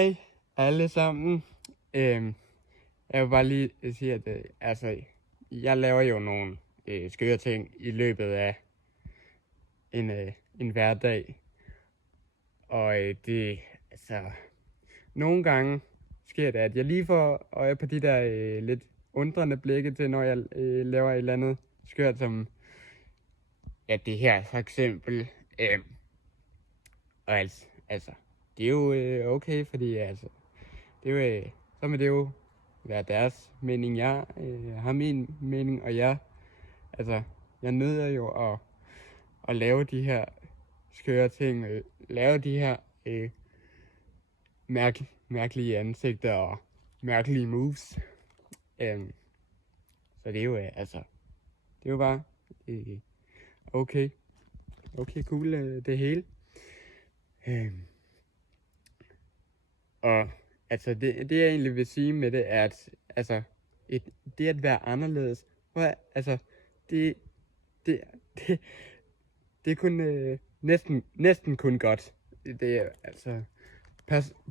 Hej alle sammen. Jeg vil bare lige sige, at jeg laver jo nogle skøre ting i løbet af en hverdag. Og nogle gange sker det, at jeg lige får øje på de der lidt undrende blikke til, når jeg laver et eller andet skørt, som det her for eksempel. Og det er jo okay, fordi det er jo, så må det jo være deres mening. Jeg har min mening, og jeg nyder jo at lave de her skøre ting, lave de her mærkelige ansigter og mærkelige moves. Så det er jo det er jo bare okay cool det hele. Og det jeg egentlig vil sige med det er, at det at være anderledes, det er kun næsten kun godt. Det er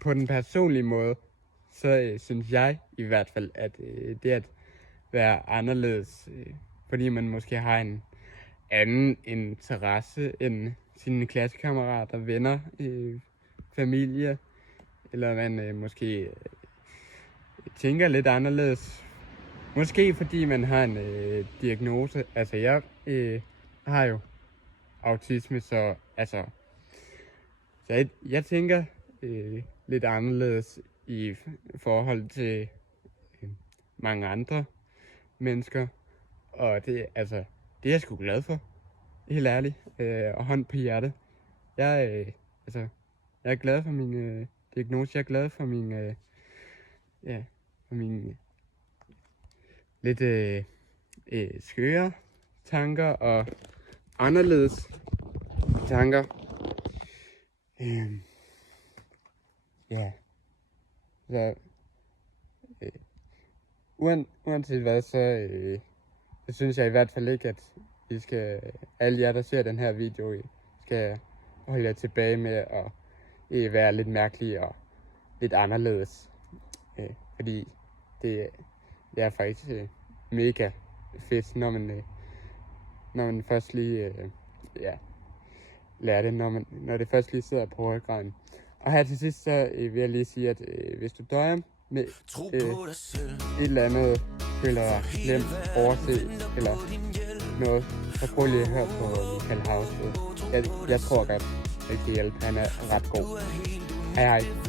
på den personlige måde, så synes jeg i hvert fald, at det at være anderledes, fordi man måske har en anden interesse end sine klassekammerater, venner, familie, eller man måske tænker lidt anderledes. Måske fordi man har en diagnose. Jeg har jo autisme, så jeg tænker lidt anderledes i forhold til mange andre mennesker. Og det er jeg sgu glad for, helt ærligt, og hånd på hjertet. Jeg er glad for min diagnose. Jeg er glad for min lidt skøre tanker og anderledes tanker. Uanset hvad, så synes jeg i hvert fald ikke, at I skal, alle jer, der ser den her video, skal holde jer tilbage med at være lidt mærkelige og lidt anderledes. Fordi det er faktisk mega fedt, når man først lige lærer det, når det først lige sidder på ryggraden. Og her til sidst, så vil jeg lige sige, at hvis du døjer med et eller andet, eller glemt, overset, eller noget, så prøv lige at høre på Michael Hausted. Jeg tror godt, at det kan hjælpe. Han er ret god. Hej hej.